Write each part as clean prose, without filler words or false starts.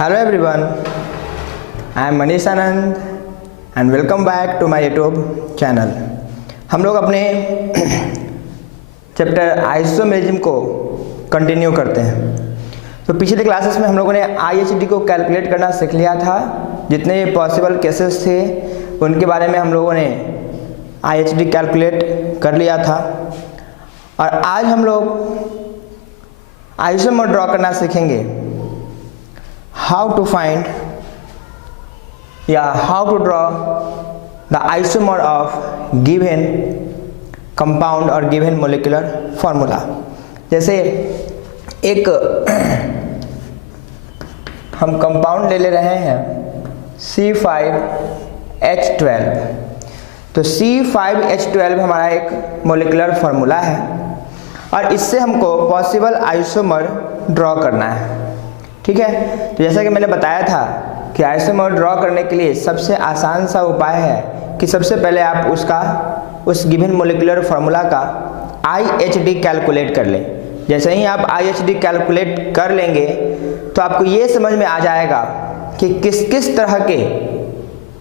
Hello everyone, I am Manish Anand and welcome back to my YouTube channel। हम लोग अपने chapter isomerism को continue करते हैं। तो पिछले क्लासेस में हम लोगों ने IHD को कैलकुलेट करना सीख लिया था। जितने पॉसिबल केसेस थे उनके बारे में हम लोगों ने IHD कैलकुलेट कर लिया था और आज हम लोग आइसोमर ड्रॉ करना सीखेंगे। How to find how to draw the isomer of given compound or given molecular formula। जैसे एक हम कंपाउंड ले रहे हैं C5H12। तो C5H12 हमारा एक मोलिकुलर फार्मूला है और इससे हमको पॉसिबल आइसोमर ड्रॉ करना है। ठीक है, तो जैसा कि मैंने बताया था कि आइसोमर ड्रॉ करने के लिए सबसे आसान सा उपाय है कि सबसे पहले आप उस गिवन मोलिकुलर फार्मूला का IHD कैलकुलेट कर लें। जैसे ही आप IHD कैलकुलेट कर लेंगे तो आपको ये समझ में आ जाएगा कि किस किस तरह के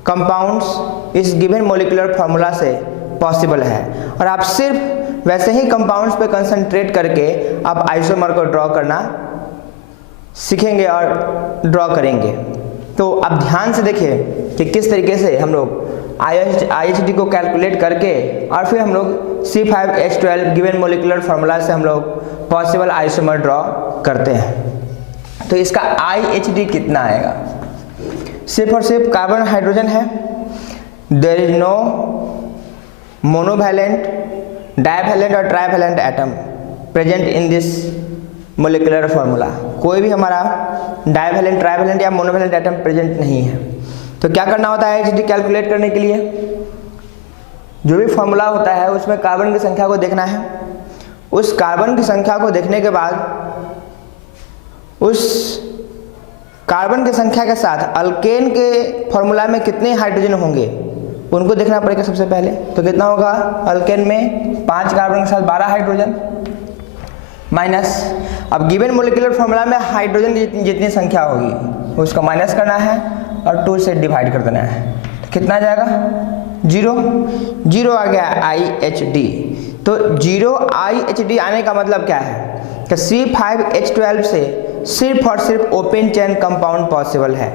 कंपाउंड्स इस गिवन मोलिकुलर फार्मूला से पॉसिबल है और आप सिर्फ वैसे ही कंपाउंड्स पे कंसंट्रेट करके आप आइसोमर को ड्रॉ करना सीखेंगे और ड्रॉ करेंगे। तो आप ध्यान से देखिए कि किस तरीके से हम लोग IHD को कैलकुलेट करके और फिर हम लोग C5H12 गिवन मोलिकुलर फार्मूला से हम लोग पॉसिबल आइसोमर ड्रॉ करते हैं। तो इसका IHD कितना आएगा? सिर्फ और सिर्फ कार्बन हाइड्रोजन है। There is no monovalent, divalent और trivalent atom present in this molecular formula. कोई भी हमारा डाइवैलेंट, ट्राइवैलेंट या मोनोवैलेंट एटम प्रेजेंट नहीं है। तो क्या करना होता है IHD कैलकुलेट करने के लिए? जो भी फार्मूला होता है उसमें कार्बन की संख्या को देखना है। उस कार्बन की संख्या को देखने के बाद उस कार्बन की संख्या के साथ अल्केन के फार्मूला में कितने हाइड्रोजन होंगे उनको देखना पड़ेगा सबसे पहले। तो कितना होगा? अल्केन में 5 कार्बन के साथ 12 हाइड्रोजन माइनस, अब गिवन मोलिकुलर फार्मूला में हाइड्रोजन की जितनी संख्या होगी उसको माइनस करना है और 2 से डिवाइड कर देना है। तो कितना आ जाएगा? 0 आ गया IHD। तो 0 IHD आने का मतलब क्या है कि C5H12 से सिर्फ और सिर्फ ओपन चेन कंपाउंड पॉसिबल है।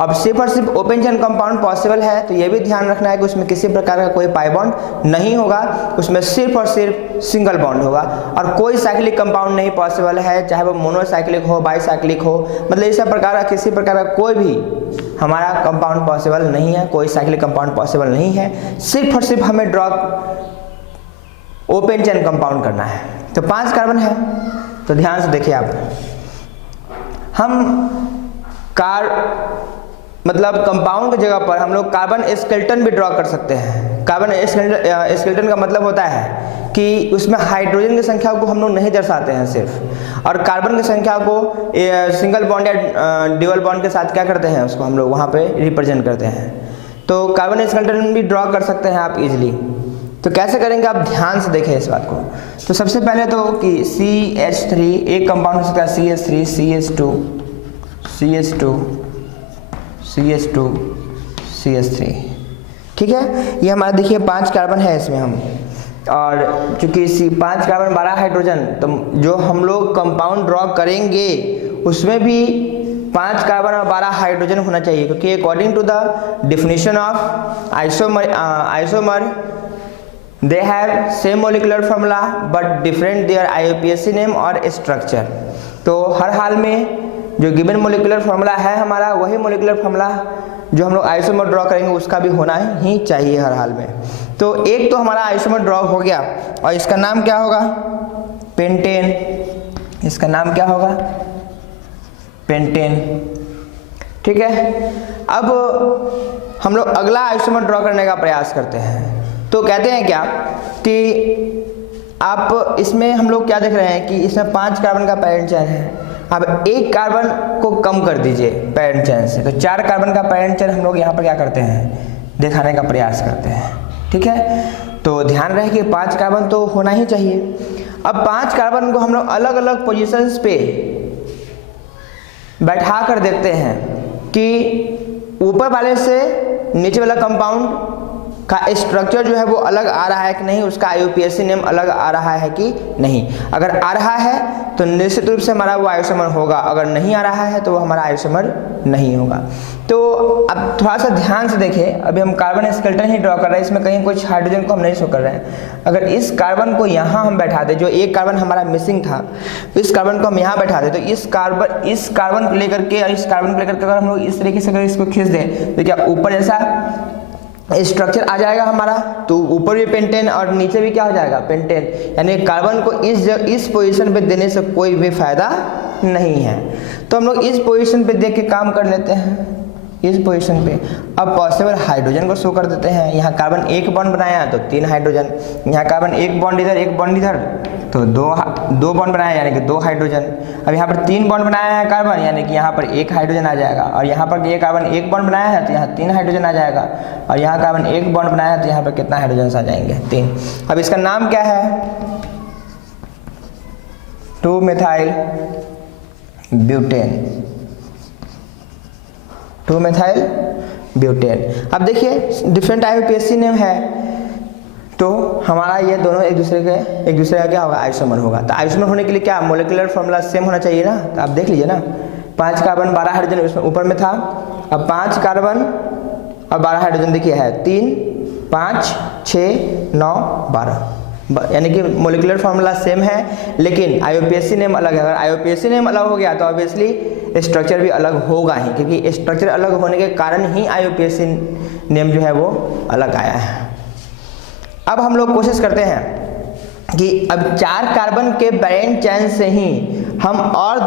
अब सिर्फ और सिर्फ ओपन चेन कंपाउंड पॉसिबल है तो ये भी ध्यान रखना है कि उसमें किसी प्रकार का कोई पाई बॉन्ड नहीं होगा, उसमें सिर्फ और सिर्फ सिंगल बॉन्ड होगा और कोई साइक्लिक कंपाउंड नहीं पॉसिबल है, चाहे वो मोनोसाइक्लिक हो, बाईसाइक्लिक हो, मतलब इस प्रकार का किसी प्रकार का कोई भी हमारा कंपाउंड पॉसिबल नहीं है, कोई साइक्लिक कंपाउंड पॉसिबल नहीं है। सिर्फ और सिर्फ हमें ड्रॉ ओपन चेन कंपाउंड करना है। तो 5 कार्बन है, तो ध्यान से देखिए आप, हम मतलब कंपाउंड की जगह पर हम लोग कार्बन स्केलेटन भी ड्रॉ कर सकते हैं। कार्बन स्केलेटन का मतलब होता है कि उसमें हाइड्रोजन की संख्या को हम लोग नहीं दर्शाते हैं सिर्फ, और कार्बन की संख्या को सिंगल बॉन्ड या डबल बॉन्ड के साथ क्या करते हैं, उसको हम लोग वहाँ पे रिप्रेजेंट करते हैं। तो कार्बन स्केलेटन भी ड्रॉ कर सकते हैं आप इजीली। तो कैसे करेंगे आप ध्यान से देखें इस बात को। तो सबसे पहले तो कि CH3 एक कंपाउंड हो सकता है CH3, CH2, CH2, CH2, CH3। ठीक है, ये हमारा देखिए 5 कार्बन है इसमें हम, और चूंकि 5 कार्बन 12 हाइड्रोजन, तो जो हम लोग कंपाउंड ड्रॉ करेंगे उसमें भी 5 कार्बन और 12 हाइड्रोजन होना चाहिए, क्योंकि according to the definition of isomer they have same molecular formula but different their IUPAC name और structure। तो हर हाल में जो गिवन मोलिकुलर फार्मूला है हमारा, वही मोलिकुलर फार्मूला जो हम लोग आइसोमर ड्रॉ करेंगे उसका भी होना ही चाहिए हर हाल में। तो एक तो हमारा आइसोमर ड्रॉ हो गया और इसका नाम क्या होगा? पेंटेन। इसका नाम क्या होगा? पेंटेन। ठीक है, अब हम लोग अगला आइसोमर ड्रॉ करने का प्रयास करते हैं। तो कहते हैं क्या कि आप इसमें हम लोग क्या देख रहे हैं कि इसमें 5 कार्बन का पैरेंट चेन है। अब एक कार्बन को कम कर दीजिए पैरेंट चेन से, तो 4 कार्बन का पैरेंट चेन हम लोग यहाँ पर क्या करते हैं? दिखाने का प्रयास करते हैं। ठीक है, तो ध्यान रहे कि 5 कार्बन तो होना ही चाहिए। अब 5 कार्बन को हम लोग अलग अलग पोजीशंस पे बैठा कर देखते हैं कि ऊपर वाले से नीचे वाला कंपाउंड का स्ट्रक्चर जो है वो अलग आ रहा है कि नहीं, उसका IUPAC नेम अलग आ रहा है कि नहीं। अगर आ रहा है तो निश्चित रूप से हमारा वो आइसोमर होगा, अगर नहीं आ रहा है तो वो हमारा आइसोमर नहीं होगा। तो अब थोड़ा सा ध्यान से देखें, अभी हम कार्बन स्केलेटन ही ड्रॉ कर रहे हैं, इसमें कहीं कुछ हाइड्रोजन को हम नहीं शो कर रहे हैं। अगर इस कार्बन को यहाँ हम बैठा दें, जो एक कार्बन हमारा मिसिंग था, इस कार्बन को हम यहाँ बैठा दें, तो इस कार्बन को लेकर के और इस कार्बन को लेकर के अगर हम लोग इस तरीके से अगर इसको खींच दें तो क्या ऊपर जैसा स्ट्रक्चर आ जाएगा हमारा, तो ऊपर भी पेंटेन और नीचे भी क्या हो जाएगा, पेंटेन। यानी कार्बन को इस पोजीशन पे देने से कोई भी फायदा नहीं है। तो हम लोग इस पोजीशन पे देख के काम कर लेते हैं, इस पोजीशन पे। अब पॉसिबल हाइड्रोजन को शो कर देते हैं। यहाँ कार्बन एक बॉन्ड बनाया तो 3 हाइड्रोजन, यहाँ कार्बन एक बॉन्ड इधर एक बॉन्ड इधर, तो दो बॉन्ड बनाया यानी कि 2 हाइड्रोजन। अब यहाँ पर 3 बॉन्ड बनाया है कार्बन, यानी कि यहाँ पर 1 हाइड्रोजन आ जाएगा। और यहाँ पर ये कार्बन एक बॉन्ड बनाया है तो यहाँ 3 हाइड्रोजन आ जाएगा। और यहाँ कार्बन एक बॉन्ड बनाया है तो यहाँ पर कितना हाइड्रोजन आ जाएंगे, 3। अब इसका नाम क्या है, 2-मेथाइल ब्यूटेन, 2-मेथाइल ब्यूटेन। अब देखिए डिफरेंट IUPAC नेम है, तो हमारा ये दोनों एक दूसरे का क्या होगा, आइसोमर होगा। तो आइसोमर होने के लिए क्या मोलिकुलर फॉर्मूला सेम होना चाहिए ना। तो आप देख लीजिए ना, 5 कार्बन 12 हाइड्रोजन इसमें ऊपर में था। अब 5 कार्बन और 12 हाइड्रोजन देखिए है 3, 5, 6, 9, 12, यानी कि मोलिकुलर फार्मूला सेम है, लेकिन IUPAC नेम अलग है। अगर IUPAC नेम अलग हो गया तो ऑब्वियसली स्ट्रक्चर भी अलग होगा ही, क्योंकि स्ट्रक्चर अलग होने के कारण ही IUPAC नेम जो है वो अलग आया है। अब हम लोग कोशिश करते हैं कि अब 4 कार्बन के बैरेंट चेन से ही हम और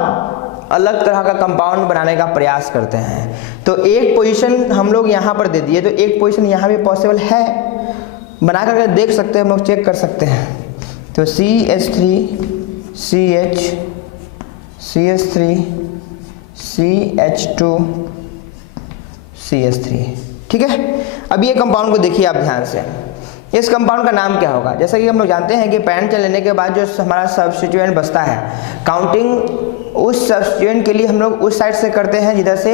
अलग तरह का कंपाउंड बनाने का प्रयास करते हैं। तो एक पोजीशन हम लोग यहाँ पर दे दिए, तो एक पोजीशन यहाँ भी पॉसिबल है, बना करके देख सकते हैं हम लोग, चेक कर सकते हैं। तो CH3 CH CH3 CH2 CH3, ठीक है। अब ये कंपाउंड को देखिए आप ध्यान से, इस कंपाउंड का नाम क्या होगा। जैसा कि हम लोग जानते हैं कि पैरेंट चेन लेने के बाद जो हमारा सब्स्टिट्यूएंट बचता है, काउंटिंग उस सब्स्टिट्यूएंट के लिए हम लोग उस साइड से करते हैं जिधर से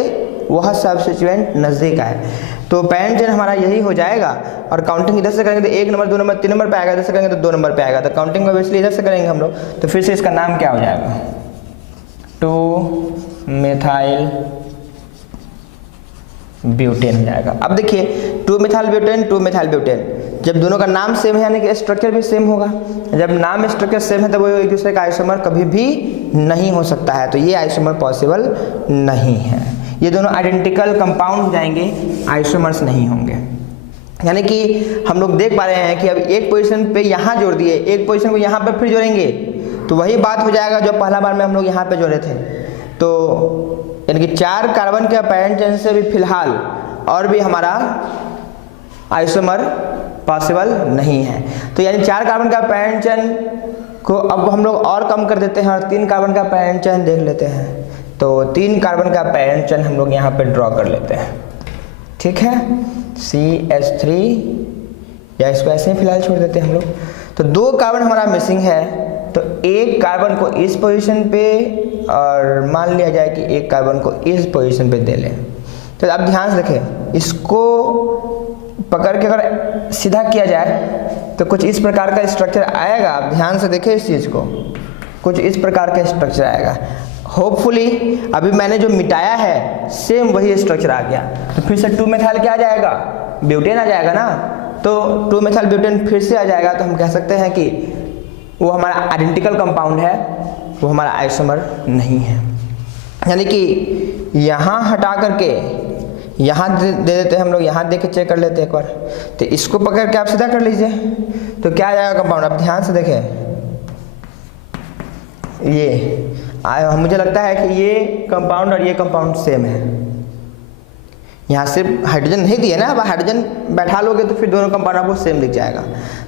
वह सब्स्टिट्यूएंट नज़दीक आए। तो पैरेंट चेन हमारा यही हो जाएगा, और काउंटिंग इधर से करेंगे तो 1 नंबर 2 नंबर 3 नंबर पे आएगा, इधर से करेंगे तो 2 नंबर पे आएगा। तो काउंटिंग ऑब्वियसली इधर से करेंगे हम लोग, तो फिर से इसका नाम क्या हो जाएगा, 2-मेथाइल ब्यूटेन हो जाएगा। अब देखिए 2-मेथाइल ब्यूटेन 2-मेथाइल ब्यूटेन, जब दोनों का नाम सेम है यानी कि स्ट्रक्चर भी सेम होगा। जब नाम स्ट्रक्चर सेम है तो वो एक दूसरे का आइसोमर कभी भी नहीं हो सकता है, तो ये आइसोमर पॉसिबल नहीं है। ये दोनों आइडेंटिकल कंपाउंड हो जाएंगे, आइसोमर्स नहीं होंगे। यानी कि हम लोग देख पा रहे हैं कि अब एक पोजीशन पे यहाँ जोड़ दिए, एक पोजीशन को यहाँ पर फिर जोड़ेंगे, तो वही बात हो जाएगा जो पहला बार में हम लोग यहाँ पे जोड़े थे। तो यानी कि 4 कार्बन के पैरेंट चेन से भी फिलहाल और भी हमारा आइसोमर पॉसिबल नहीं है। तो यानी 4 कार्बन का पैरेंट चेन को अब हम लोग और कम कर देते हैं और 3 कार्बन का पैरेंट चेन देख लेते हैं। तो 3 कार्बन का पैरेंट चेन हम लोग यहाँ पे ड्रॉ कर लेते हैं, ठीक है। CH3, या इसको ऐसे ही फिलहाल छोड़ देते हैं हम लोग। तो 2 कार्बन हमारा मिसिंग है, तो एक कार्बन को इस पोजीशन पे और मान लिया जाए कि एक कार्बन को इस पोजीशन पे दे लें। तो अब ध्यान से देखें, इसको पकड़ के अगर सीधा किया जाए तो कुछ इस प्रकार का स्ट्रक्चर आएगा। आप ध्यान से देखें इस चीज़ को, कुछ इस प्रकार का स्ट्रक्चर आएगा। होपफुली अभी मैंने जो मिटाया है सेम वही स्ट्रक्चर आ गया, तो फिर से 2-मेथाइल क्या आ जाएगा, ब्यूटेन आ जाएगा ना। तो 2-मेथाइल ब्यूटेन फिर से आ जाएगा, तो हम कह सकते हैं कि वो हमारा आइडेंटिकल कंपाउंड है, वो हमारा आइसोमर नहीं है। यानी कि यहाँ हटा करके यहाँ दे देते हैं हम लोग, यहाँ दे के चेक कर लेते हैं एक बार। तो इसको पकड़ के आप सीधा कर लीजिए, तो क्या आ जाएगा कंपाउंड। आप ध्यान से देखें, ये मुझे लगता है कि ये कंपाउंड और ये कंपाउंड सेम है। यहाँ सिर्फ हाइड्रोजन नहीं दिए ना, अब हाइड्रोजन बैठा लोगे तो फिर दोनों कंपाउंड आपको सेम दिख जाएगा।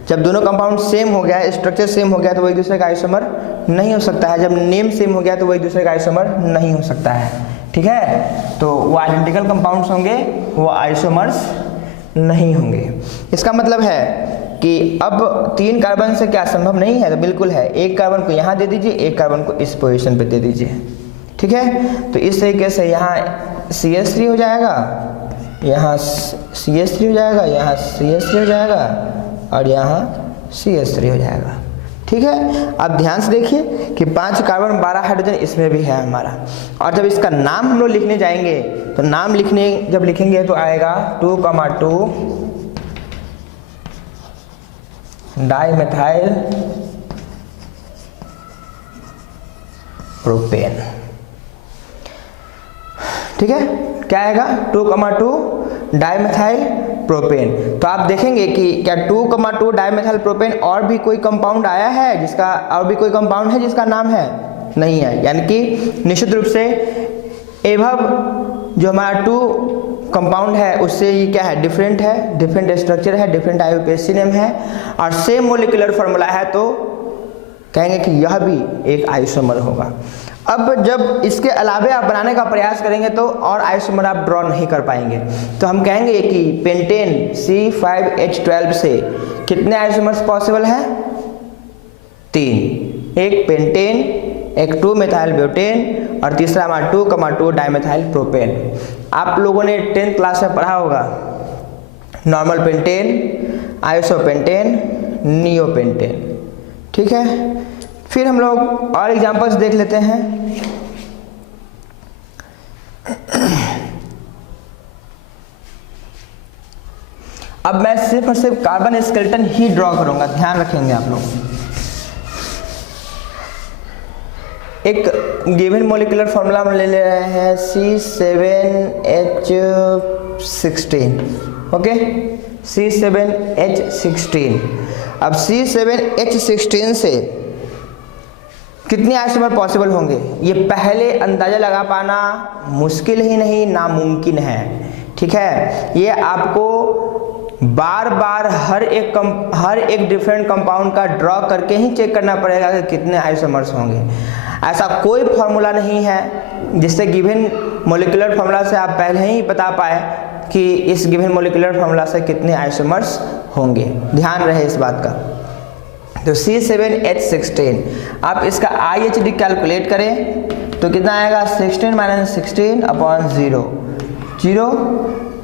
जब दोनों कंपाउंड सेम हो गया, स्ट्रक्चर सेम हो गया, तो वो एक दूसरे का आइसोमर नहीं हो सकता है। जब नेम सेम हो गया तो वो एक दूसरे का आइसोमर नहीं हो सकता है, ठीक है। तो वो आइडेंटिकल कंपाउंड्स होंगे, वो आइसोमर्स नहीं होंगे। इसका मतलब है कि अब 3 कार्बन से क्या संभव नहीं है, तो बिल्कुल है। एक कार्बन को यहाँ दे दीजिए, एक कार्बन को इस पोजीशन पे दे दीजिए, ठीक है। तो इस तरीके से यहाँ CH3 हो जाएगा, यहाँ CH3 हो जाएगा, यहाँ CH3 हो जाएगा और यहाँ CH3 हो जाएगा। ठीक है, अब ध्यान से देखिए कि 5 कार्बन 12 हाइड्रोजन इसमें भी है हमारा। और जब इसका नाम हम लोग लिखने जाएंगे तो नाम जब लिखेंगे तो आएगा 2,2 डाइमेथाइल प्रोपेन। ठीक है, क्या आएगा 2,2 डाइमेथाइल प्रोपेन। तो आप देखेंगे कि क्या 2,2 डाइमेथाइल प्रोपेन और भी कोई कंपाउंड आया है जिसका नाम है? नहीं है। यानी कि निश्चित रूप से एभव जो हमारा 2 कंपाउंड है उससे ये क्या है, डिफरेंट है, डिफरेंट स्ट्रक्चर है, डिफरेंट आईयूपीएसी नेम है और सेम मोलिकुलर फॉर्मूला है, तो कहेंगे कि यह भी एक आइसोमर होगा। अब जब इसके अलावे आप बनाने का प्रयास करेंगे तो और आइसोमर आप ड्रॉ नहीं कर पाएंगे। तो हम कहेंगे कि पेंटेन C5H12 से कितने आइसोमर्स पॉसिबल हैं? 3। एक पेंटेन, एक 2-मेथाइल ब्यूटेन और तीसरा हमारा 2,2 डाइमेथाइल प्रोपेन। आप लोगों ने 10th क्लास में पढ़ा होगा नॉर्मल पेंटेन, आइसोपेंटेन, नियोपेंटेन। ठीक है, फिर हम लोग और एग्जांपल्स देख लेते हैं। अब मैं सिर्फ और सिर्फ कार्बन स्केलेटन ही ड्रॉ करूंगा, ध्यान रखेंगे आप लोग। एक गिवन मोलिकुलर फॉर्मूला हम ले ले रहे हैं C7H16। Okay, C7H16। अब C7H16 से कितने आइसोमर पॉसिबल होंगे ये पहले अंदाजा लगा पाना मुश्किल ही नहीं, नामुमकिन है। ठीक है, ये आपको बार बार हर एक डिफरेंट कंपाउंड का ड्रॉ करके ही चेक करना पड़ेगा कि कितने आइसोमर्स होंगे। ऐसा कोई फॉर्मूला नहीं है जिससे गिवन मोलिकुलर फॉर्मूला से आप पहले ही बता पाए कि इस गिवन मोलिकुलर फॉर्मूला से कितने आइसोमर्स होंगे। ध्यान रहे इस बात का। तो C7H16 आप इसका IHD कैलकुलेट करें तो कितना आएगा, 16 - 16 अपॉन 0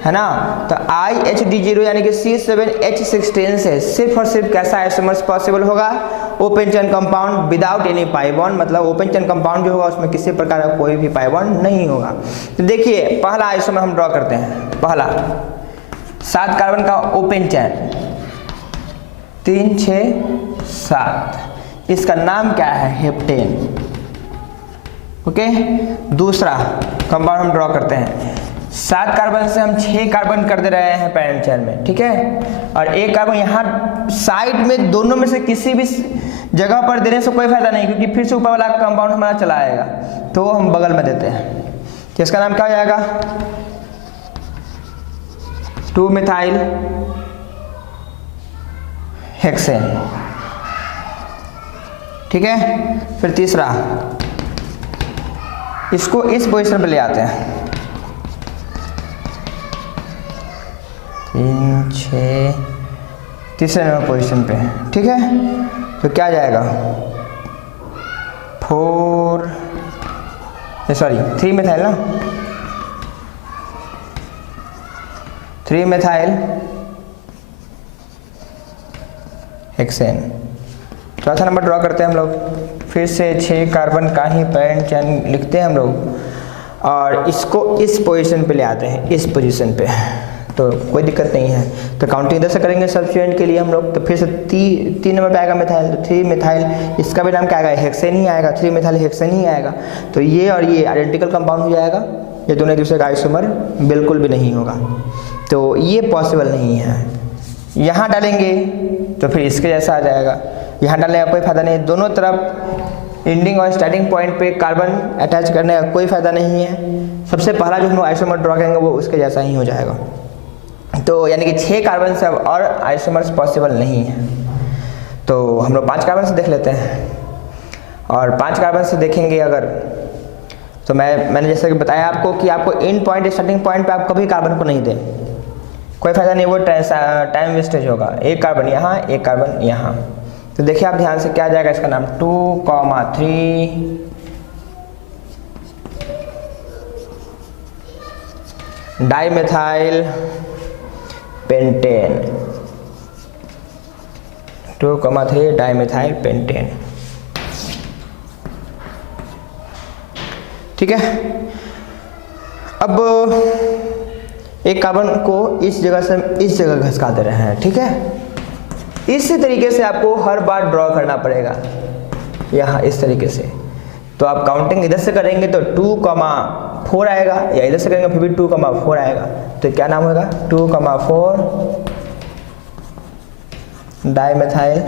है ना। तो IHD 0 यानी कि C7H16 से सिर्फ और सिर्फ कैसा आइसोमर्स पॉसिबल होगा, open chain compound without any pi bond. मतलब ओपन चेन कंपाउंड जो होगा उसमें किसी प्रकार का कोई भी पाई बॉन्ड नहीं होगा। तो देखिए पहला आइसोमर हम ड्रॉ करते हैं। पहला 7 कार्बन का ओपन चेन 3, 6, 7, इसका नाम क्या है, हेप्टेन। ओके, दूसरा कंपाउंड हम ड्रॉ करते हैं। 7 कार्बन से हम 6 कार्बन कर दे रहे हैं पैरेंट चेन में। ठीक है, और एक कार्बन यहाँ साइड में, दोनों में से किसी भी जगह पर देने से कोई फायदा नहीं, क्योंकि फिर से ऊपर वाला कंपाउंड हमारा चला आएगा। तो हम बगल में देते हैं, तो इसका नाम क्या हो जाएगा, 2-मेथाइल हेक्सेन। ठीक है, फिर तीसरा इसको इस पोजीशन पे ले आते हैं, 3, 6, तीसरे नंबर पोजीशन पे। ठीक है, तो क्या जाएगा, 3-मेथाइल ना, 3-मेथाइल हेक्सेन। चौथा नंबर ड्रॉ करते हैं हम लोग, फिर से 6 कार्बन का ही पैरेंट चेन लिखते हैं हम लोग और इसको इस पोजीशन पे ले आते हैं, इस पोजीशन पे। तो कोई दिक्कत नहीं है। तो काउंटिंग इधर से करेंगे सब्स्टिट्यूएंट के लिए हम लोग। तो फिर से 3 नंबर पे आएगा मेथाइल, तो 3-मेथाइल, इसका भी नाम क्या आएगा, हेक्सेन ही आएगा, 3-मेथाइल हेक्सेन ही आएगा। तो ये और ये आइडेंटिकल कंपाउंड हो जाएगा, ये दोनों एक दूसरे का आइसोमर बिल्कुल भी नहीं होगा। तो ये पॉसिबल नहीं है। यहाँ डालेंगे तो फिर इसके जैसा आ जाएगा, यहाँ डालने का कोई फायदा नहीं। दोनों तरफ एंडिंग और स्टार्टिंग पॉइंट पे कार्बन अटैच करने का कोई फायदा नहीं है। सबसे पहला जो हम लोग आइसोमर ड्रॉ करेंगे वो उसके जैसा ही हो जाएगा। तो यानी कि 6 कार्बन से अब और आइसोमर्स पॉसिबल नहीं है। तो हम लोग 5 कार्बन से देख लेते हैं, और 5 कार्बन से देखेंगे अगर, तो मैंने जैसे कि बताया आपको कि आपको एंड पॉइंट स्टार्टिंग पॉइंट पे आप कभी कार्बन को नहीं दें, कोई फायदा नहीं, वो टाइम वेस्टेज होगा। एक कार्बन यहाँ, एक कार्बन यहाँ। तो देखिए आप ध्यान से, क्या आ जाएगा इसका नाम, 2,3 डाइमेथाइल पेंटेन, 2,3 डाइमेथाइल पेंटेन। ठीक है, अब एक कार्बन को इस जगह से इस जगह घसका दे रहे हैं। ठीक है, इसी तरीके से आपको हर बार ड्रॉ करना पड़ेगा, यहाँ इस तरीके से। तो आप काउंटिंग इधर से करेंगे तो 2,4 आएगा, या इधर से करेंगे फिर भी 2,4 आएगा। तो क्या नाम होगा, 2,4 डाइमेथाइल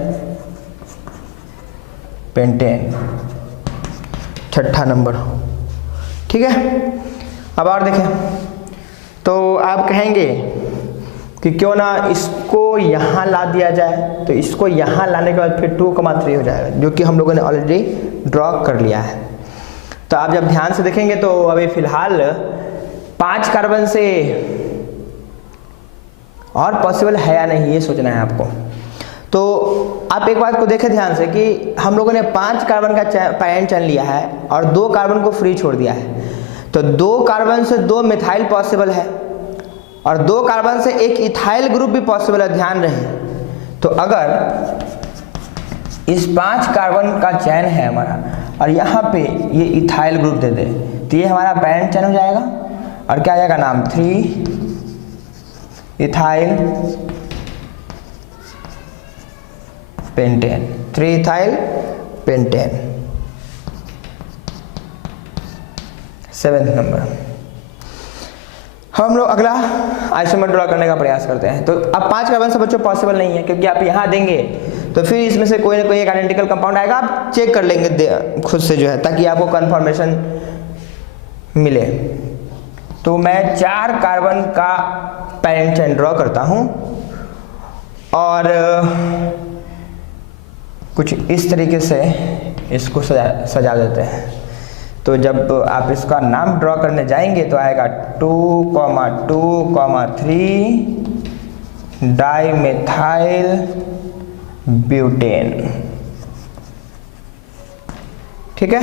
पेंटेन, छठा नंबर। ठीक है, अब और देखें तो आप कहेंगे कि क्यों ना इसको यहाँ ला दिया जाए, तो इसको यहाँ लाने के बाद फिर 2,3 हो जाएगा, जो कि हम लोगों ने ऑलरेडी ड्रॉ कर लिया है। तो आप जब ध्यान से देखेंगे तो अभी फिलहाल 5 कार्बन से और पॉसिबल है या नहीं, ये सोचना है आपको। तो आप एक बात को देखें ध्यान से कि हम लोगों ने 5 कार्बन का पैरेंट चेन लिया है और 2 कार्बन को फ्री छोड़ दिया है। तो 2 कार्बन से 2 मिथाइल पॉसिबल है और 2 कार्बन से एक इथाइल ग्रुप भी पॉसिबल है, ध्यान रहे। तो अगर इस 5 कार्बन का चैन है हमारा और यहाँ पे ये इथाइल ग्रुप दे दे, तो ये हमारा पैरेंट चैन हो जाएगा। और क्या आ जाएगा नाम, 3 ethyl pentane, 3 ethyl pentane, 7th number. हम लोग अगला आइसोमर ड्रॉ करने का प्रयास करते हैं। तो अब 5 कार्बन से बच्चों पॉसिबल नहीं है, क्योंकि आप यहाँ देंगे तो फिर इसमें से कोई ना कोई एक आइडेंटिकल कंपाउंड आएगा, आप चेक कर लेंगे खुद से जो है, ताकि आपको कंफर्मेशन मिले। तो मैं 4 कार्बन का पैरेंट चेन ड्रॉ करता हूँ और कुछ इस तरीके से इसको सजा देते हैं। तो जब आप इसका नाम ड्रॉ करने जाएंगे तो आएगा 2,2,3 डाइमेथाइल ब्यूटेन। ठीक है,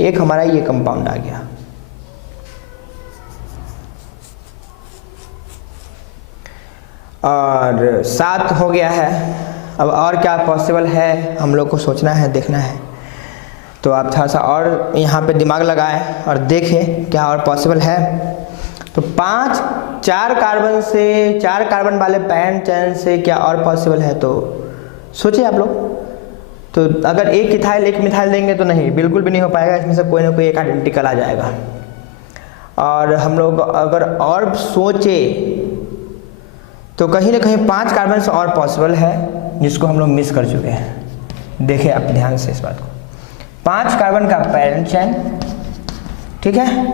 एक हमारा ये कंपाउंड आ गया। और 7 हो गया है। अब और क्या पॉसिबल है हम लोग को सोचना है, देखना है। तो आप थोड़ा सा और यहाँ पे दिमाग लगाएं और देखें क्या और पॉसिबल है। तो 4 कार्बन से 4 कार्बन वाले पैरेंट चेन से क्या और पॉसिबल है, तो सोचिए आप लोग। तो अगर एक इथाइल एक मिथाइल देंगे तो नहीं, बिल्कुल भी नहीं हो पाएगा, इसमें से कोई ना कोई एक आइडेंटिकल आ जाएगा। और हम लोग अगर और सोचे तो कहीं ना कहीं 5 कार्बन से और पॉसिबल है, जिसको हम लोग मिस कर चुके हैं। देखें आप ध्यान से इस बात को, 5 कार्बन का पैरेंट चेन, ठीक है,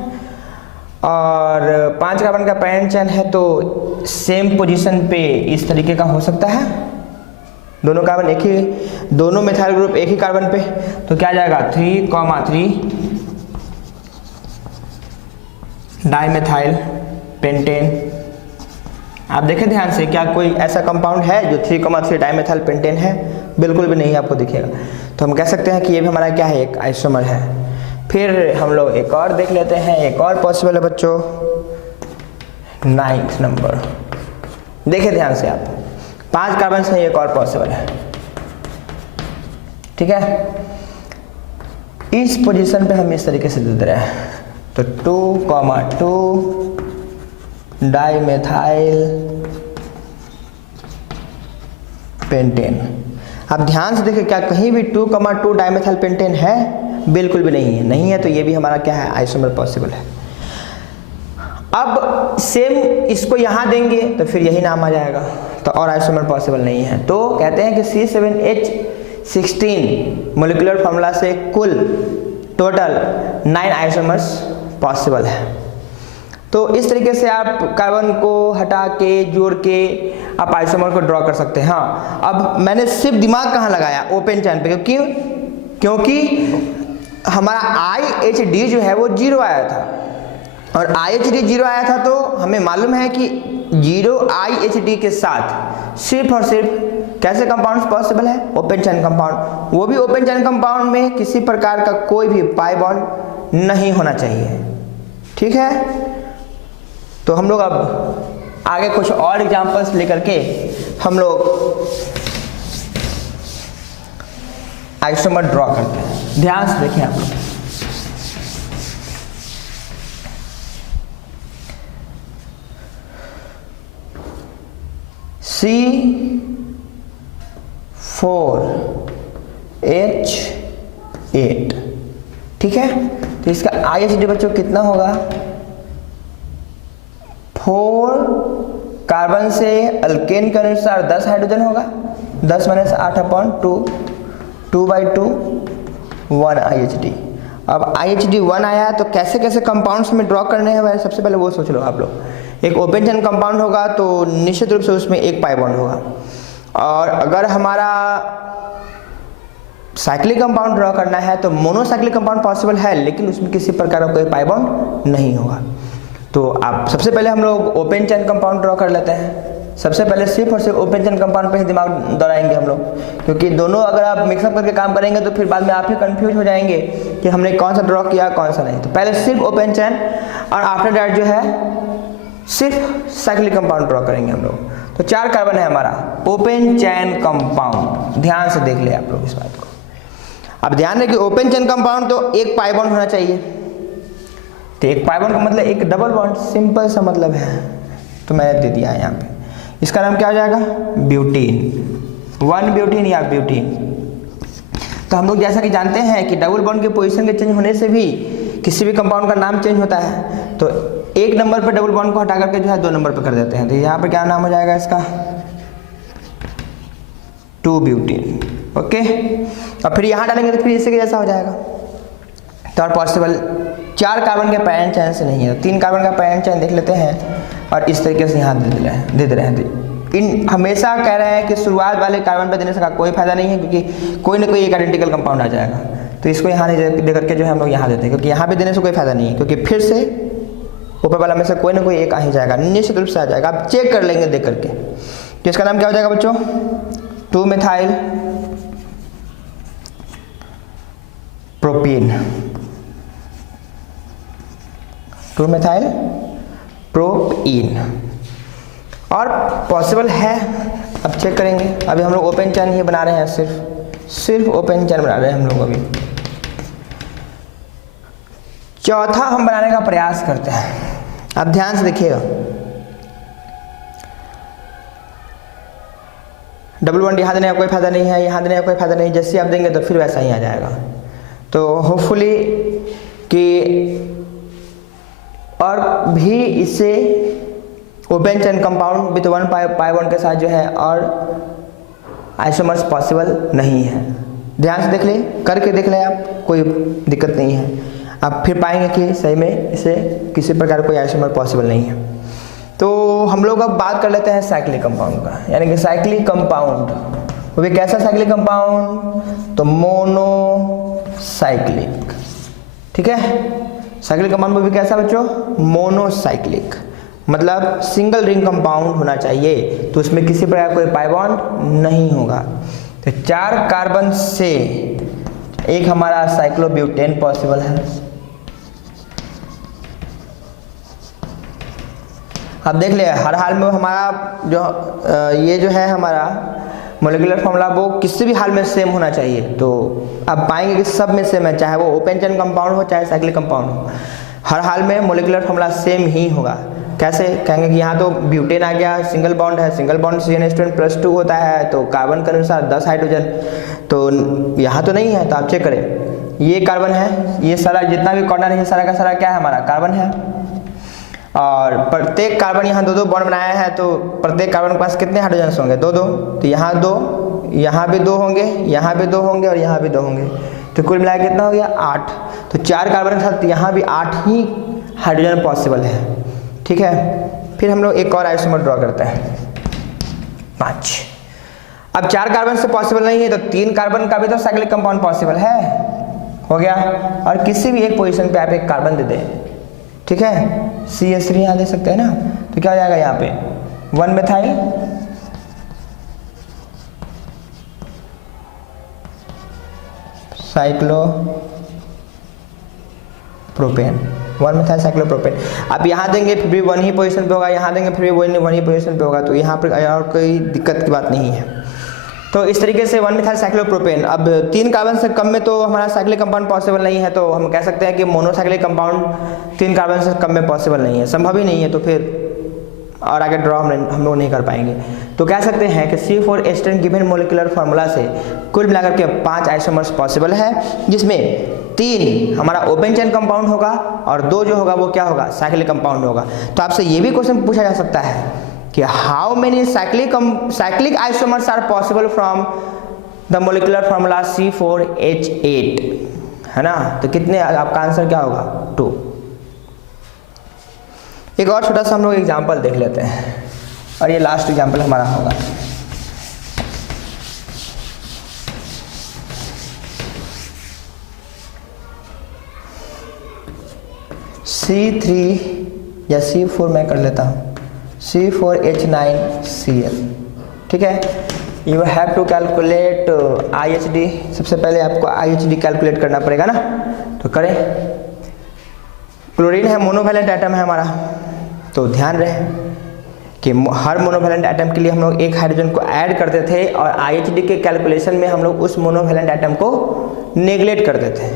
और 5 कार्बन का पैरेंट चेन है तो सेम पोजीशन पे इस तरीके का हो सकता है। दोनों कार्बन एक ही, दोनों मिथाइल ग्रुप एक ही कार्बन पे, तो क्या जाएगा 3,3 डाइमेथाइल पेंटेन। आप देखें ध्यान से, क्या कोई ऐसा कंपाउंड है जो 3,3 डाइमेथाइल पेंटेन है? बिल्कुल भी नहीं आपको दिखेगा। तो हम कह सकते हैं कि ये भी हमारा क्या है, एक आइसोमर है। फिर हम लोग एक और देख लेते हैं, एक और पॉसिबल है बच्चों, 9th नंबर। देखिए ध्यान से आप, 5 कार्बन से एक और पॉसिबल है, ठीक है। इस पोजीशन पे हम इस तरीके से दे रहे हैं, तो 2,2 डाइमेथाइल पेंटेन। आप ध्यान से देखिए, क्या कहीं भी 2,2 डाइमेथाइल पेंटेन है? बिल्कुल भी नहीं है। नहीं है तो ये भी हमारा क्या है, आइसोमर पॉसिबल है। अब सेम इसको यहाँ देंगे तो फिर यही नाम आ जाएगा, तो और आइसोमर पॉसिबल नहीं है। तो कहते हैं कि C7H16 मोलिकुलर फार्मूला से कुल टोटल 9 आइसोमर्स पॉसिबल है। तो इस तरीके से आप कार्बन को हटा के जोड़ के आप आइसोमर को ड्रॉ कर सकते हैं। हाँ, अब मैंने सिर्फ दिमाग कहाँ लगाया, ओपन चैन पे, क्योंकि हमारा IHD जो है वो 0 आया था, और IHD 0 आया था तो हमें मालूम है कि 0 IHD के साथ सिर्फ और सिर्फ कैसे कंपाउंड्स पॉसिबल है, ओपन चैन कंपाउंड। वो भी ओपन चैन कंपाउंड में किसी प्रकार का कोई भी पाई बॉन्ड नहीं होना चाहिए, ठीक है। तो तो हम लोग अब आगे कुछ और एग्जांपल्स लेकर के हम लोग आइसोमर ड्रॉ करते हैं। ध्यान से देखिए आप लोग। C4H8, ठीक है। तो इसका IHD बच्चों कितना होगा? 4 कार्बन से अल्केन के अनुसार 10 हाइड्रोजन होगा, 10 माइनस 8/2, 2/2, 1 IHD। अब IHD 1 आया है तो कैसे कैसे कंपाउंड्स में ड्रॉ करने हैं, सबसे पहले वो सोच लो आप लोग। एक ओपन चेन कंपाउंड होगा तो निश्चित रूप से उसमें एक पाई बॉन्ड होगा, और अगर हमारा साइक्लिक कंपाउंड ड्रॉ करना है तो मोनोसाइक्लिक कंपाउंड पॉसिबल है, लेकिन उसमें किसी प्रकार का कोई पाई बॉन्ड नहीं होगा। तो आप सबसे पहले हम लोग ओपन चेन कंपाउंड ड्रॉ कर लेते हैं। सबसे पहले सिर्फ और सिर्फ ओपन चेन कंपाउंड पे ही दिमाग दौड़ाएंगे हम लोग, क्योंकि दोनों अगर आप मिक्सअप करके काम करेंगे तो फिर बाद में आप ही कंफ्यूज हो जाएंगे कि हमने कौन सा ड्रॉ किया कौन सा नहीं। तो पहले सिर्फ ओपन चेन, और आफ्टर दैट जो है सिर्फ साइक्लिक कंपाउंड ड्रॉ करेंगे हम लोग। तो 4 कार्बन है हमारा ओपन चेन कंपाउंड। ध्यान से देख ले आप लोग इस बात को। अब ध्यान रखिए, ओपन चेन कंपाउंड तो एक पाई बॉन्ड होना चाहिए। तो एक पाई बॉन्ड का मतलब एक डबल बॉन्ड, सिंपल सा मतलब है। तो मैंने दे दिया है यहाँ पे। इसका नाम क्या हो जाएगा? ब्यूटीन, 1 ब्यूटीन या ब्यूटीन। तो हम लोग जैसा कि जानते हैं कि डबल बॉन्ड के पोजीशन के चेंज होने से भी किसी भी कंपाउंड का नाम चेंज होता है। तो 1 नंबर पर डबल बॉन्ड को हटा करके जो है 2 नंबर पर कर देते हैं। तो यहाँ पर क्या नाम हो जाएगा इसका? 2 ब्यूटीन। ओके, और फिर यहाँ डालेंगे तो फिर इसी के जैसा हो जाएगा। तो और पॉसिबल 4 कार्बन के पैरेंट चेन से नहीं है, 3 कार्बन का पैरेंट चेन देख लेते हैं, और इस तरीके से यहाँ दे दे रहे हैं। इन हमेशा कह रहे हैं कि शुरुआत वाले कार्बन पर देने से कोई फायदा नहीं है, क्योंकि कोई ना कोई एक आइडेंटिकल कंपाउंड आ जाएगा। तो इसको यहाँ नहीं दे करके जो है हम लोग यहाँ देते हैं, क्योंकि यहाँ पे देने से कोई फायदा नहीं है, क्योंकि फिर से ऊपर वाला में से कोई ना कोई एक आ ही जाएगा, निश्चित रूप से आ जाएगा। आप चेक कर लेंगे देख करके। तो इसका नाम क्या हो जाएगा बच्चों? 2 मिथाइल प्रोपीन, 2 मिथाइल प्रोपीन। और पॉसिबल है, अब चेक करेंगे। अभी हम लोग ओपन चेन ही बना रहे हैं, सिर्फ ओपन चेन बना रहे हैं हम लोग अभी। चौथा हम बनाने का प्रयास करते हैं। अब ध्यान से देखिएगा, डबल बॉन्ड यहाँ देने का कोई फायदा नहीं है, यहाँ देने का कोई फायदा नहीं। जैसे आप देंगे तो फिर वैसा ही आ जाएगा। तो होपफुली कि और भी इससे open chain compound with 1 pi bond के साथ जो है और आइसोमर्स पॉसिबल नहीं है। ध्यान से देख ले, करके देख ले आप, कोई दिक्कत नहीं है। आप फिर पाएंगे कि सही में इसे किसी प्रकार कोई आइसोमर पॉसिबल नहीं है। तो हम लोग अब बात कर लेते हैं साइक्लिक कंपाउंड का, यानी कि साइक्लिक कंपाउंड वो भी कैसा साइक्लिक कंपाउंड? तो मोनोसाइक्लिक, ठीक है। साइक्लिक कंपाउंड में भी कैसा बच्चों? मोनोसाइक्लिक, मतलब सिंगल रिंग कंपाउंड होना चाहिए, तो उसमें किसी प्रकार कोई पाई बॉन्ड नहीं होगा। तो 4 कार्बन से एक हमारा साइक्लोब्यूटेन पॉसिबल है। अब देख ले, हर हाल में हमारा जो ये जो है हमारा मोलिकुलर फॉर्मूला वो किसी भी हाल में सेम होना चाहिए। तो अब पाएंगे कि सब में सेम है, चाहे वो ओपन चेन कंपाउंड हो चाहे साइक्लिक कंपाउंड हो, हर हाल में मोलिकुलर फॉर्मूला सेम ही होगा। कैसे कहेंगे कि यहाँ तो ब्यूटेन आ गया, सिंगल बॉन्ड है, सिंगल बॉन्ड CN+2 होता है, तो कार्बन के अनुसार 10 हाइड्रोजन, तो यहाँ तो नहीं है। तो आप चेक करें, ये कार्बन है, ये सारा जितना भी कॉर्नर है सारा का सारा क्या है? हमारा कार्बन है। और प्रत्येक कार्बन यहाँ 2-2 बॉन्ड बनाया है, तो प्रत्येक कार्बन के पास कितने हाइड्रोजन होंगे? 2-2। तो यहाँ 2, यहाँ भी 2 होंगे, यहाँ भी 2 होंगे और यहाँ भी 2 होंगे, तो कुल मिलाकर कितना हो गया? 8। तो 4 कार्बन के साथ यहाँ भी 8 ही हाइड्रोजन पॉसिबल है, ठीक है। फिर हम लोग एक और आइसोमर ड्रॉ करते हैं, 5। अब 4 कार्बन से पॉसिबल नहीं है, तो 3 कार्बन का भी तो साइक्लिक कंपाउंड पॉसिबल है, हो गया। और किसी भी एक पोजीशन पे आप एक कार्बन दे दें, ठीक है। CH3 यहाँ दे सकते हैं ना, तो क्या हो जाएगा यहाँ पे? 1 methyl cyclo propane, 1 methyl cyclopropane. अब यहाँ देंगे फिर भी 1 ही पोजीशन पे होगा, यहाँ देंगे फिर भी 1 ही पोजीशन पे होगा, तो यहाँ पर और कोई दिक्कत की बात नहीं है। तो इस तरीके से 1 मिथाइल साइक्लोप्रोपेन। अब 3 कार्बन से कम में तो हमारा साइक्लिक कंपाउंड पॉसिबल नहीं है, तो हम कह सकते हैं कि मोनोसाइक्लिक कंपाउंड 3 कार्बन से कम में पॉसिबल नहीं है, संभव ही नहीं है, तो फिर और आगे ड्रॉ हम लोग नहीं कर पाएंगे। तो कह सकते हैं कि C4H10 गिवन मोलिकुलर फार्मूला से कुल मिलाकर के 5 आइसोमर्स पॉसिबल है, जिसमें 3 हमारा ओपन चेन कंपाउंड होगा और 2 जो होगा वो क्या होगा, साइक्लिक कंपाउंड होगा। तो आपसे ये भी क्वेश्चन पूछा जा सकता है कि how many cyclic isomers are possible from the molecular formula C4H8, है ना। तो कितने, आपका आंसर क्या होगा, 2। एक और छोटा सा हम लोग एग्जाम्पल देख लेते हैं, और ये लास्ट एग्जाम्पल हमारा होगा। C3 या C4 मैं कर लेता हूँ, C4H9Cl, ठीक है। You have to calculate IHD। सबसे पहले आपको IHD कैलकुलेट करना पड़ेगा ना, तो करें। क्लोरीन है, मोनोवैलेंट एटम है हमारा, तो ध्यान रहे कि हर मोनोवैलेंट एटम के लिए हम लोग एक हाइड्रोजन को ऐड करते थे, और IHD के कैलकुलेशन में हम लोग उस मोनोवैलेंट एटम को नेग्लेक्ट करते थे।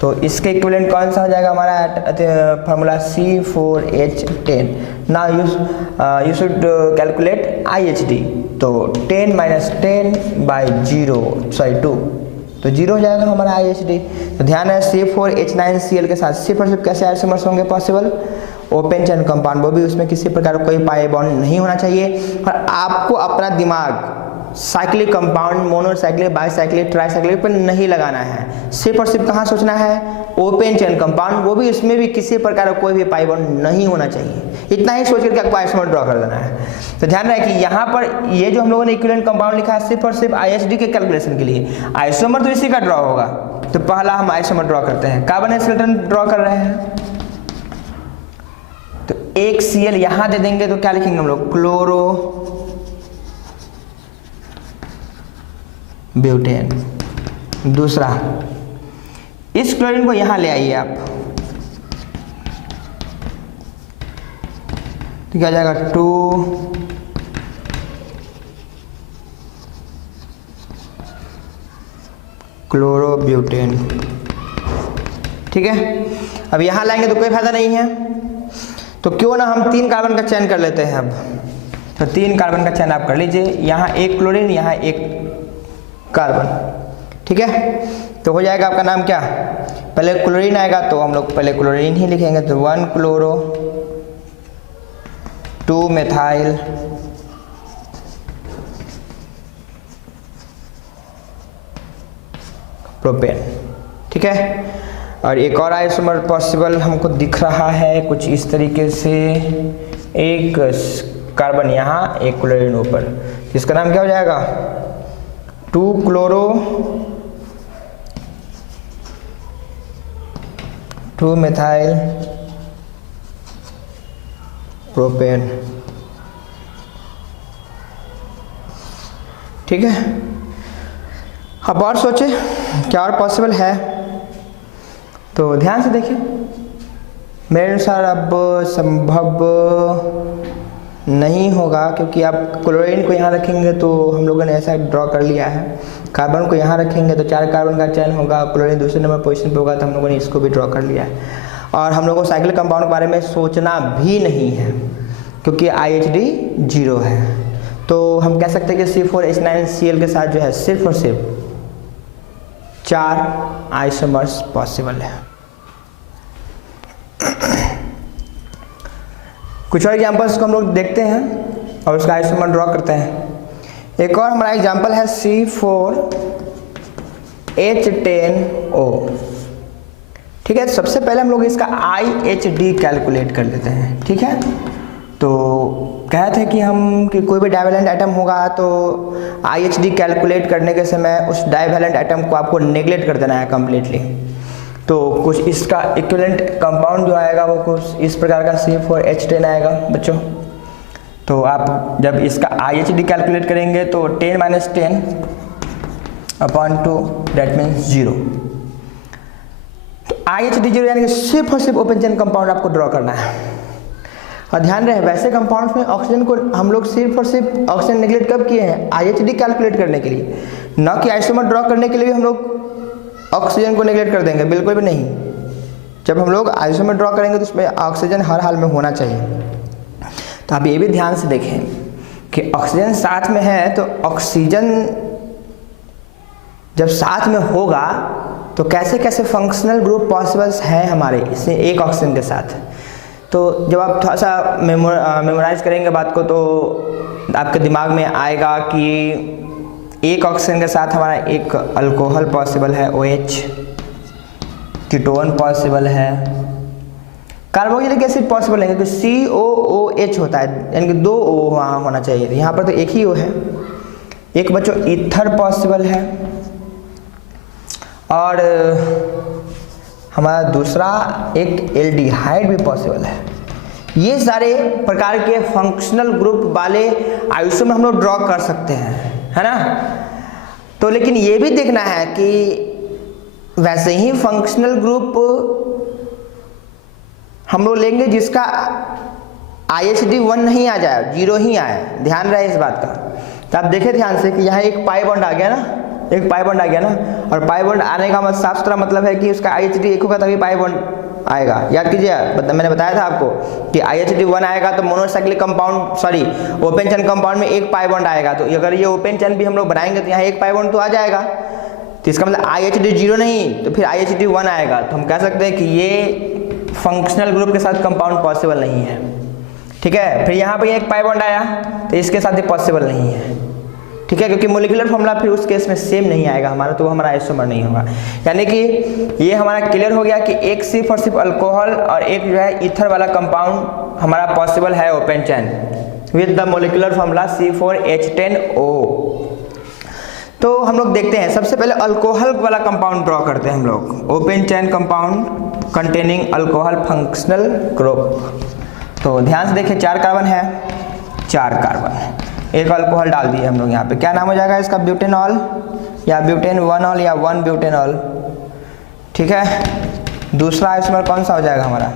तो इसके इक्विवेलेंट कौन सा हो जाएगा हमारा formula C4H10। Now you should calculate IHD, तो 10 - 10/0 2, तो 0 हो जाएगा हमारा IHD। तो ध्यान है C4H9Cl के साथ सिर्फ और सिर्फ कैसे आइसोमर्स होंगे पॉसिबल, ओपन चेन कंपाउंड, वो भी उसमें किसी प्रकार का कोई पाई बॉन्ड नहीं होना चाहिए। और आपको अपना दिमाग cyclic compound, monocyclic, bicyclic, tricyclic पर नहीं लगाना है, सिर्फ और सिर्फ कहाँ सोचना है, ओपन चेन कंपाउंड, वो भी उसमें भी किसी प्रकार का कोई भी पाई बॉन्ड नहीं होना चाहिए। इतना ही सोच करके आपको आइसोमर ड्रॉ कर देना है। तो ध्यान रहे कि यहाँ पर ये जो हम लोगों ने इक्विवेलेंट कंपाउंड लिखा है सिर्फ और सिर्फ IHD के कैलकुलेशन के लिए, आइसोमर तो इसी का ड्रॉ होगा। तो पहला हम आइसोमर ड्रॉ करते हैं, कार्बन स्केलेटन ड्रॉ कर रहे हैं, तो एक Cl यहाँ दे देंगे, तो क्या लिखेंगे हम लोग, क्लोरो ब्यूटेन। दूसरा, इस क्लोरीन को यहां ले आइए आप, तो क्या जाएगा, 2 क्लोरोब्यूटेन, ठीक है। अब यहां लाएंगे तो कोई फायदा नहीं है, तो क्यों ना हम 3 कार्बन का चयन कर लेते हैं। अब तो 3 कार्बन का चयन आप कर लीजिए, यहाँ एक क्लोरीन, यहाँ एक कार्बन, ठीक है। तो हो जाएगा आपका नाम क्या, पहले क्लोरीन आएगा तो हम लोग पहले क्लोरीन ही लिखेंगे, तो 1 क्लोरो 2 मेथाइल प्रोपेन, ठीक है। और एक और आइसोमर पॉसिबल हमको दिख रहा है कुछ इस तरीके से, एक कार्बन यहाँ, एक क्लोरीन ऊपर, इसका नाम क्या हो जाएगा, 2 क्लोरो 2 मेथाइल प्रोपेन, ठीक है। अब और सोचे क्या और पॉसिबल है, तो ध्यान से देखिए, मेरे अनुसार अब संभव नहीं होगा, क्योंकि आप क्लोरीन को यहाँ रखेंगे तो हम लोगों ने ऐसा ड्रॉ कर लिया है, कार्बन को यहाँ रखेंगे तो 4 कार्बन का चयन होगा, क्लोरीन दूसरे नंबर पोजीशन पे होगा, तो हम लोगों ने इसको भी ड्रॉ कर लिया है। और हम लोगों को साइक्लिक कंपाउंड के बारे में सोचना भी नहीं है, क्योंकि IHD 0 है। तो हम कह सकते हैं कि C4H9Cl के साथ जो है सिर्फ और सिर्फ 4 आइसोमर्स पॉसिबल है। कुछ और एग्जाम्पल्स को हम लोग देखते हैं और उसका आइसोमर ड्रॉ करते हैं। एक और हमारा एग्जाम्पल है C4H10O, ठीक है। सबसे पहले हम लोग इसका IHD कैलकुलेट कर लेते हैं, ठीक है। तो कहते हैं कि हम कि कोई भी डाइवैलेंट एटम होगा तो IHD कैलकुलेट करने के समय उस डाइवैलेंट एटम को आपको नेग्लेक्ट कर देना है कम्प्लीटली। तो कुछ इसका इक्विवेलेंट कंपाउंड जो आएगा वो कुछ इस प्रकार का C4H10 आएगा बच्चों। तो आप जब इसका IHD कैलकुलेट करेंगे तो 10 - 10/2 दैट मीन्स 0। तो IHD0 यानी कि सिर्फ और सिर्फ ओपन चेन कंपाउंड आपको ड्रॉ करना है। और ध्यान रहे वैसे कंपाउंड्स में ऑक्सीजन को हम लोग सिर्फ और सिर्फ ऑक्सीजन नेगलेक्ट कब किए हैं, IHD कैलकुलेट करने के लिए, ना कि आइसोमर ड्रॉ करने के लिए भी हम लोग ऑक्सीजन को नेगलेक्ट कर देंगे, बिल्कुल भी नहीं। जब हम लोग आइसोमर ड्रॉ करेंगे तो उसमें ऑक्सीजन हर हाल में होना चाहिए। तो आप ये भी ध्यान से देखें कि ऑक्सीजन साथ में है, तो ऑक्सीजन जब साथ में होगा तो कैसे कैसे फंक्शनल ग्रुप पॉसिबल्स हैं हमारे इसमें एक ऑक्सीजन के साथ। तो जब आप थोड़ा सा मेमोराइज करेंगे बात को तो आपके दिमाग में आएगा कि एक ऑक्सीजन के साथ हमारा एक अल्कोहल पॉसिबल है OH, कीटोन पॉसिबल है, कार्बोक्सिलिक एसिड पॉसिबल है क्योंकि COOH होता है यानी कि 2 O वहाँ होना चाहिए, यहाँ पर तो एक ही O है। एक बच्चों ईथर पॉसिबल है और हमारा दूसरा एक एल्डिहाइड भी पॉसिबल है। ये सारे प्रकार के फंक्शनल ग्रुप वाले आइसोमर हम लोग ड्रॉ कर सकते हैं, है ना। तो लेकिन ये भी देखना है कि वैसे ही फंक्शनल ग्रुप हम लोग लेंगे जिसका IHD1 नहीं आ जाए, 0 ही आए, ध्यान रहे इस बात का। तो आप देखें ध्यान से कि यहाँ एक पाई बॉन्ड आ गया ना, एक पाई बॉन्ड आ गया ना, और पाई बॉन्ड आने का मतलब साफ सुथरा मतलब है कि उसका IHD 1 होगा तभी पाई बॉन्ड आएगा। याद कीजिए, मैंने बताया था आपको कि IHD1 आएगा तो monocyclic compound open chain compound में एक पाई बॉन्ड आएगा। तो अगर ये ओपन चेन भी हम लोग बनाएंगे तो यहाँ एक पाई बॉन्ड तो आ जाएगा, तो इसका मतलब IHD0 नहीं तो फिर IHD1 आएगा। तो हम कह सकते हैं कि ये फंक्शनल ग्रुप के साथ कंपाउंड पॉसिबल नहीं है, ठीक है। फिर यहाँ पर एक पाई बॉन्ड आया तो इसके साथ ये पॉसिबल नहीं है, ठीक है, क्योंकि मोलिकुलर फॉर्मूला फिर उस केस में सेम नहीं आएगा हमारा, तो वो हमारा आइसोमर नहीं होगा। यानी कि ये हमारा क्लियर हो गया कि एक सिर्फ और सिर्फ अल्कोहल और एक जो है ईथर वाला कंपाउंड हमारा पॉसिबल है open chain with the molecular formula C4H10O। तो हम लोग देखते हैं, सबसे पहले अल्कोहल वाला कंपाउंड ड्रॉ करते हैं हम लोग, open chain compound containing alcohol functional group. तो ध्यान से देखिए 4 कार्बन है, 4 कार्बन, एक अल्कोहल डाल दिए हम लोग यहाँ पे। क्या नाम हो जाएगा इसका, ब्यूटेनॉल या ब्यूटेन 1ऑल या 1 ब्यूटेनॉल, ठीक है। दूसरा आइसोमर कौन सा हो जाएगा हमारा,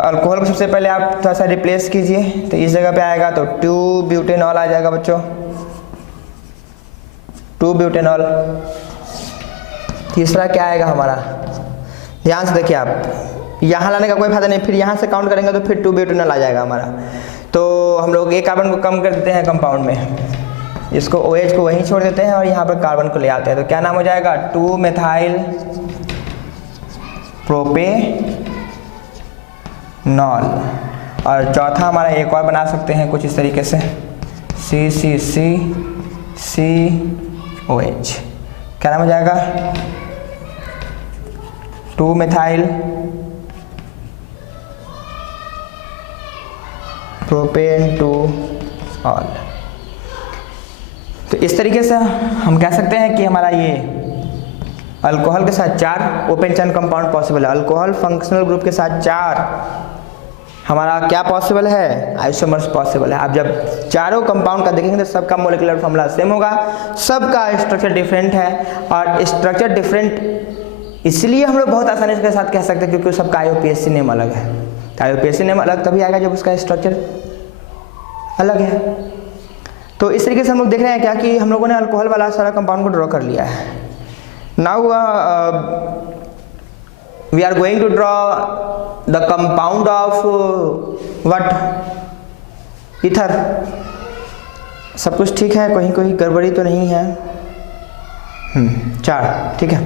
अल्कोहल को सबसे पहले आप थोड़ा सा रिप्लेस कीजिए, तो इस जगह पे आएगा तो 2 ब्यूटेनॉल आ जाएगा बच्चों, 2 ब्यूटेनॉल। तीसरा क्या आएगा हमारा, ध्यान से देखिए आप, यहाँ लाने का कोई फायदा नहीं, फिर यहाँ से काउंट करेंगे तो फिर 2 ब्यूटेनॉल आ जाएगा हमारा। तो हम लोग एक कार्बन को कम कर देते हैं कंपाउंड में, इसको OH को वहीं छोड़ देते हैं और यहाँ पर कार्बन को ले आते हैं। तो क्या नाम हो जाएगा, 2 मेथाइल प्रोपेनॉल। और चौथा हमारा एक और बना सकते हैं कुछ इस तरीके से, CCCCOH। क्या नाम हो जाएगा, 2 मेथाइल प्रोपेनॉल। तो इस तरीके से हम कह सकते हैं कि हमारा ये अल्कोहल के साथ 4 ओपन चेन कंपाउंड पॉसिबल है, अल्कोहल फंक्शनल ग्रुप के साथ 4 हमारा क्या पॉसिबल है, आइसोमर्स पॉसिबल है। आप जब चारों कंपाउंड का देखेंगे तो सबका मोलिकुलर फॉर्मूला सेम होगा, सबका स्ट्रक्चर डिफरेंट है। और स्ट्रक्चर डिफरेंट इसलिए हम लोग बहुत आसानी के साथ कह सकते हैं क्योंकि सबका IUPAC नेम अलग है। IUPAC नेम अलग तभी आएगा जब उसका स्ट्रक्चर अलग है। तो इस तरीके से हम लोग देख रहे हैं क्या कि हम लोगों ने अल्कोहल वाला सारा कंपाउंड को ड्रॉ कर लिया है। Now we are going to draw the compound of what, ether. सब कुछ ठीक है, कहीं कोई गड़बड़ी तो नहीं है। 4, ठीक है।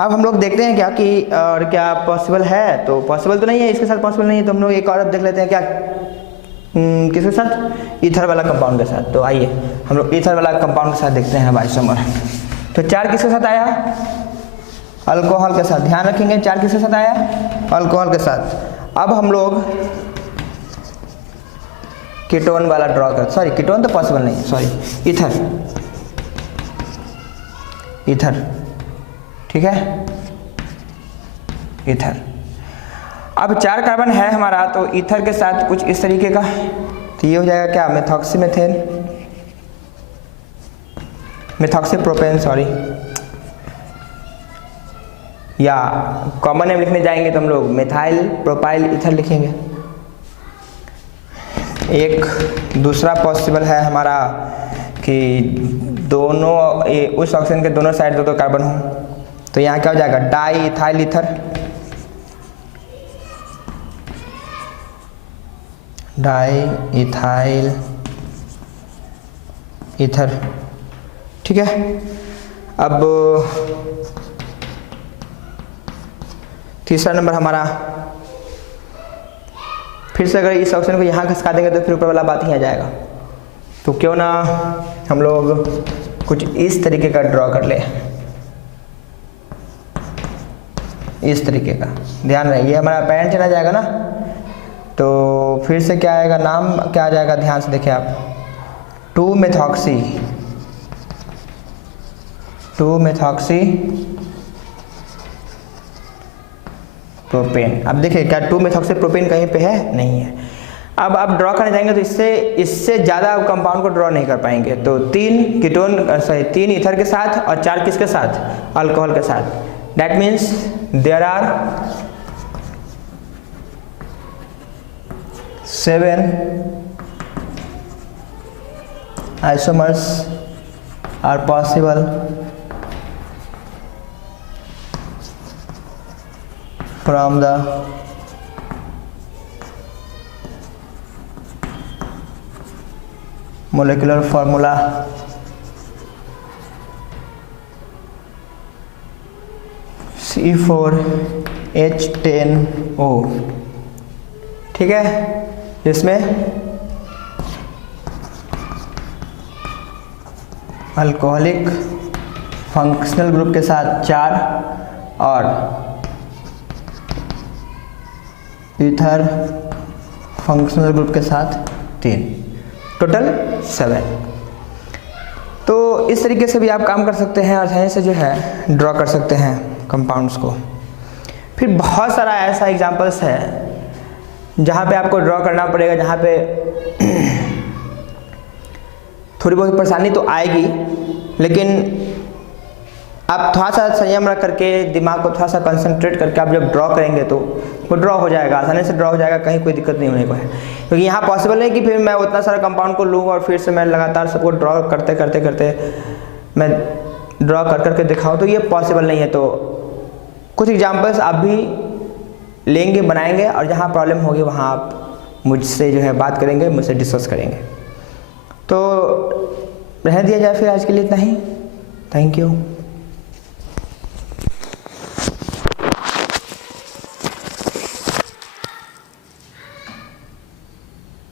अब हम लोग देखते हैं क्या कि और क्या पॉसिबल है, तो पॉसिबल तो नहीं है, इसके साथ पॉसिबल नहीं है, तो हम लोग एक और अब देख लेते हैं क्या किसके साथ, ईथर वाला कंपाउंड के साथ। तो आइए हम लोग ईथर वाला कंपाउंड के साथ देखते हैं आइसोमर। तो 4 किसके साथ आया, अल्कोहल के साथ। ध्यान रखेंगे 4 किसके साथ आया, अल्कोहल के साथ। अब हम लोग कीटोन वाला ड्रॉ कर, सॉरी कीटोन तो पॉसिबल नहीं, सॉरी ईथर, ठीक है, ईथर। अब 4 कार्बन है हमारा, तो ईथर के साथ कुछ इस तरीके का, तो ये हो जाएगा क्या, मेथॉक्सीप्रोपेन, सॉरी या कॉमन नेम लिखने जाएंगे तो हम लोग मिथाइल प्रोपाइल ईथर लिखेंगे। एक दूसरा पॉसिबल है हमारा कि दोनों उस ऑक्सीजन के दोनों साइड दो कार्बन हो, तो यहाँ क्या हो जाएगा di ethyl ether, di ethyl ether. ठीक है, अब तीसरा नंबर हमारा, फिर से अगर इस ऑप्शन को यहाँ खसका देंगे तो फिर ऊपर वाला बात ही आ जाएगा। तो क्यों ना हम लोग कुछ इस तरीके का ड्रॉ कर ले, इस तरीके का। ध्यान रहे ये हमारा पैरेंट चला जाएगा ना, तो फिर से क्या आएगा, नाम क्या आ जाएगा, ध्यान से देखिए आप, 2-मेथॉक्सी, 2-मेथॉक्सी प्रोपेन। अब देखिए क्या 2-मेथॉक्सी प्रोपेन कहीं पे है, नहीं है। अब आप ड्रॉ करने जाएंगे तो इससे ज़्यादा कंपाउंड को ड्रॉ नहीं कर पाएंगे। तो 3 ईथर के साथ और 4 किसके साथ, अल्कोहल के साथ। That means there are 7 isomers are possible from the molecular formula C4H10O। ठीक है, जिसमें अल्कोहलिक फंक्शनल ग्रुप के साथ 4 और ईथर फंक्शनल ग्रुप के साथ 3, टोटल 7। तो इस तरीके से भी आप काम कर सकते हैं, आसानी से जो है ड्रॉ कर सकते हैं कंपाउंड्स को। फिर बहुत सारा ऐसा एग्जांपल्स है जहाँ पे आपको ड्रॉ करना पड़ेगा, जहाँ पे थोड़ी बहुत परेशानी तो आएगी, लेकिन आप थोड़ा सा संयम रख करके, दिमाग को थोड़ा सा कंसंट्रेट करके आप जब ड्रॉ करेंगे तो वो ड्रॉ हो जाएगा, आसानी से ड्रॉ हो जाएगा, कहीं कोई दिक्कत नहीं होने को है। क्योंकि यहाँ पॉसिबल नहीं कि फिर मैं उतना सारा कंपाउंड को लूँ और फिर से मैं लगातार सबको ड्रॉ करते करते करते मैं ड्रॉ कर करके दिखाऊँ, तो ये पॉसिबल नहीं है। तो कुछ एग्जाम्पल्स आप भी लेंगे, बनाएंगे, और जहाँ प्रॉब्लम होगी वहाँ आप मुझसे जो है बात करेंगे, मुझसे डिस्कस करेंगे। तो रहने दिया जाए फिर आज के लिए इतना ही। Thank you.